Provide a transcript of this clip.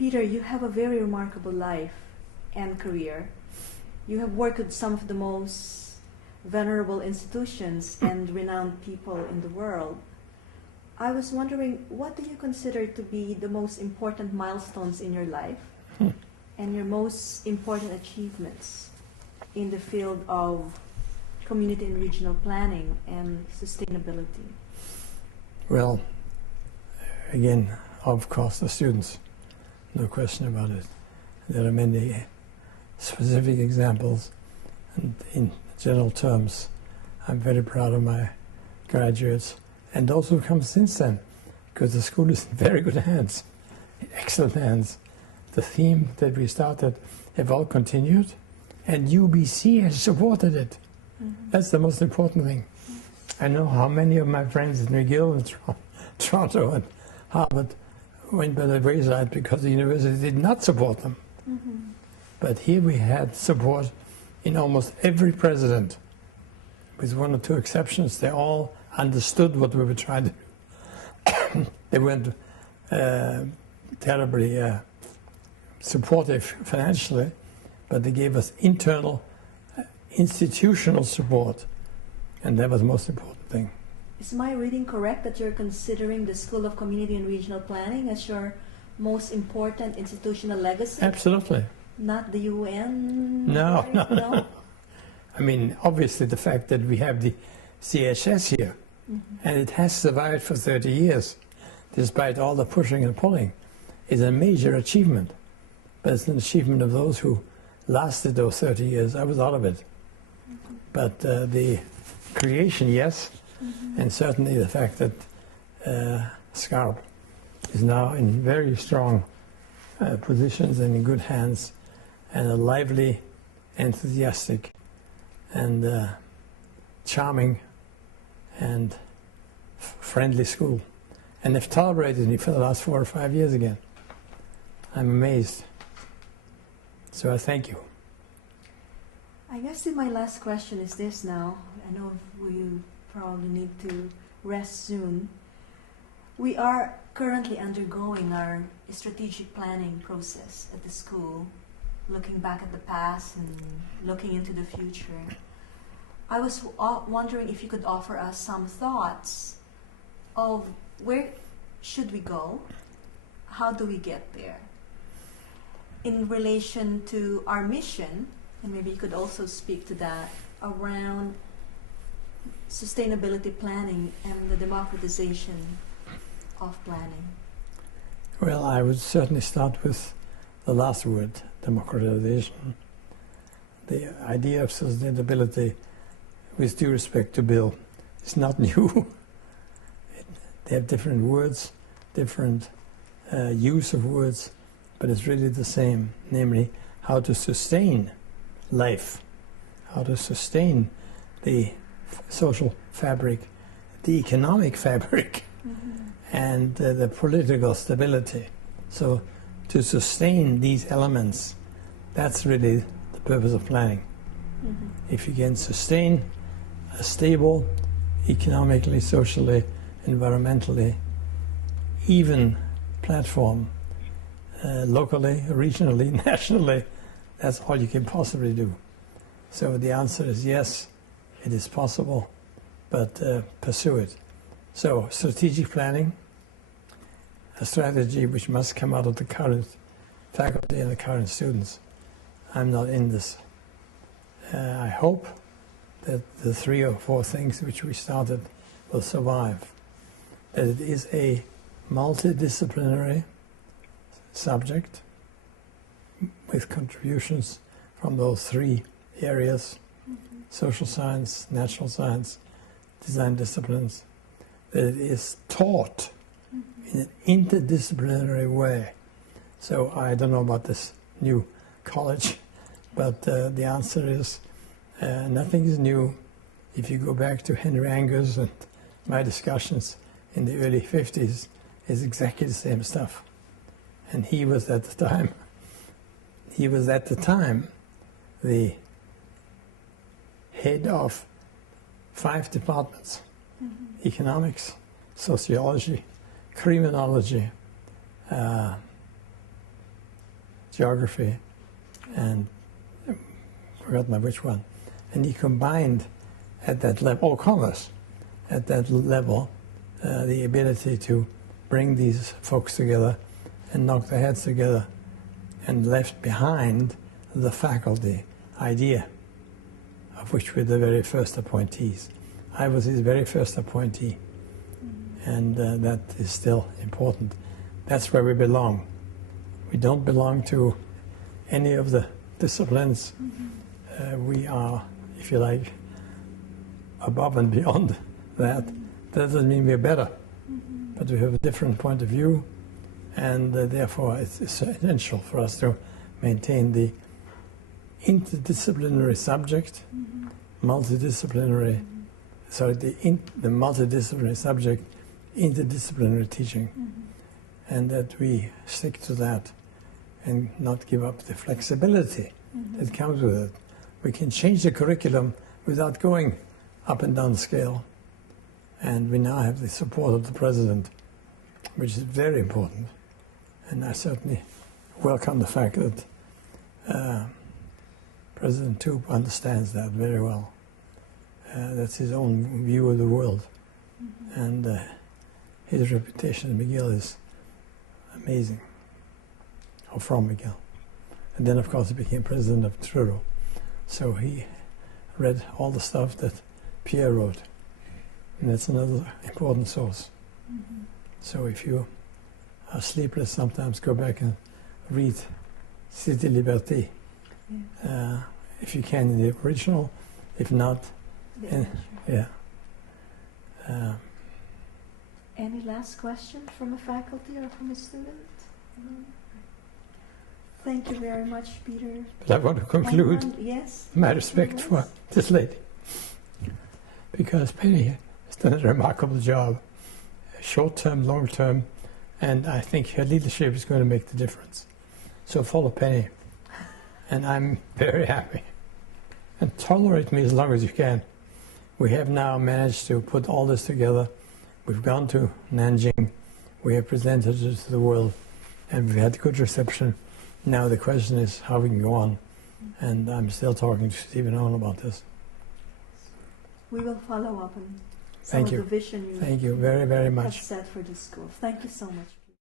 Peter, you have a very remarkable life and career. You have worked with some of the most venerable institutions and renowned people in the world. I was wondering, what do you consider to be the most important milestones in your life and your most important achievements in the field of community and regional planning and sustainability? Well, again, of course, the students, no question about it. There are many specific examples, and in general terms, I'm very proud of my graduates and those who come since then, because the school is in very good hands, excellent hands. The theme that we started have all continued, and UBC has supported it. That's the most important thing. I know how many of my friends at McGill and Toronto and Harvard went by the wayside because the university did not support them. But here we had support in almost every president, with one or two exceptions. They all understood what we were trying to do. They weren't terribly supportive financially, but they gave us internal institutional support, and that was the most important thing. Is my reading correct that you're considering the School of Community and Regional Planning as your most important institutional legacy? Absolutely. Not the UN? No. I mean, obviously the fact that we have the CHS here, and it has survived for 30 years, despite all the pushing and pulling, is a major achievement. But it's an achievement of those who lasted those 30 years. I was out of it. But the creation, yes, and certainly the fact that SCARP is now in very strong positions and in good hands, and a lively, enthusiastic, and charming and friendly school. And they've tolerated me for the last 4 or 5 years again. I'm amazed. So I thank you. I guess my last question is this now. I know we probably need to rest soon. We are currently undergoing our strategic planning process at the school, looking back at the past and looking into the future. I was wondering if you could offer us some thoughts of where should we go, how do we get there, in relation to our mission, and maybe you could also speak to that, around sustainability planning and the democratization of planning. Well, I would certainly start with the last word, democratization. The idea of sustainability, with due respect to Bill, is not new. They have different words, different use of words, but it's really the same, namely how to sustain life, how to sustain the social fabric, the economic fabric, and the political stability. So to sustain these elements, that's really the purpose of planning. If you can sustain a stable, economically, socially, environmentally, even platform, locally, regionally, nationally, that's all you can possibly do. So the answer is yes, it is possible, but pursue it. So strategic planning, a strategy which must come out of the current faculty and the current students. I'm not in this. I hope that the 3 or 4 things which we started will survive. That it is a multidisciplinary subject with contributions from those 3 areas, social science, natural science, design disciplines, that it is taught in an interdisciplinary way. So I don't know about this new college, but the answer is nothing is new. If you go back to Henry Angers and my discussions in the early 50s, it's exactly the same stuff. And he was at the time the head of 5 departments: economics, sociology, criminology, geography, and forgotten which one. And he combined at that level, commerce, at that level, the ability to bring these folks together and knock their heads together, and left behind the faculty idea, of which we're the very first appointees. I was his very first appointee, and that is still important. That's where we belong. We don't belong to any of the disciplines. We are, if you like, above and beyond that. That doesn't mean we're better, but we have a different point of view, and therefore it's essential for us to maintain the interdisciplinary subject, multidisciplinary, sorry, the multidisciplinary subject, interdisciplinary teaching, and that we stick to that and not give up the flexibility that comes with it. We can change the curriculum without going up and down the scale. And we now have the support of the President, which is very important. And I certainly welcome the fact that President Toop understands that very well. That's his own view of the world. And his reputation at McGill is amazing, or from McGill. And then, of course, he became president of Trudeau. So he read all the stuff that Pierre wrote. And that's another important source. So if you are sleepless, sometimes go back and read Cité Liberté. If you can in the original, if not, yeah. Any last question from a faculty or from a student? Thank you very much, Peter. But I want to conclude yes, my respect for this lady, because Penny has done a remarkable job, short-term, long-term, and I think her leadership is going to make the difference. So follow Penny, and I'm very happy. And tolerate me as long as you can. We have now managed to put all this together. We've gone to Nanjing, we have presented it to the world, and we've had good reception. Now the question is how we can go on, and I'm still talking to Stephen Owen about this. We will follow up on some of the vision you Thank you very, very much. have set for this school. Thank you so much.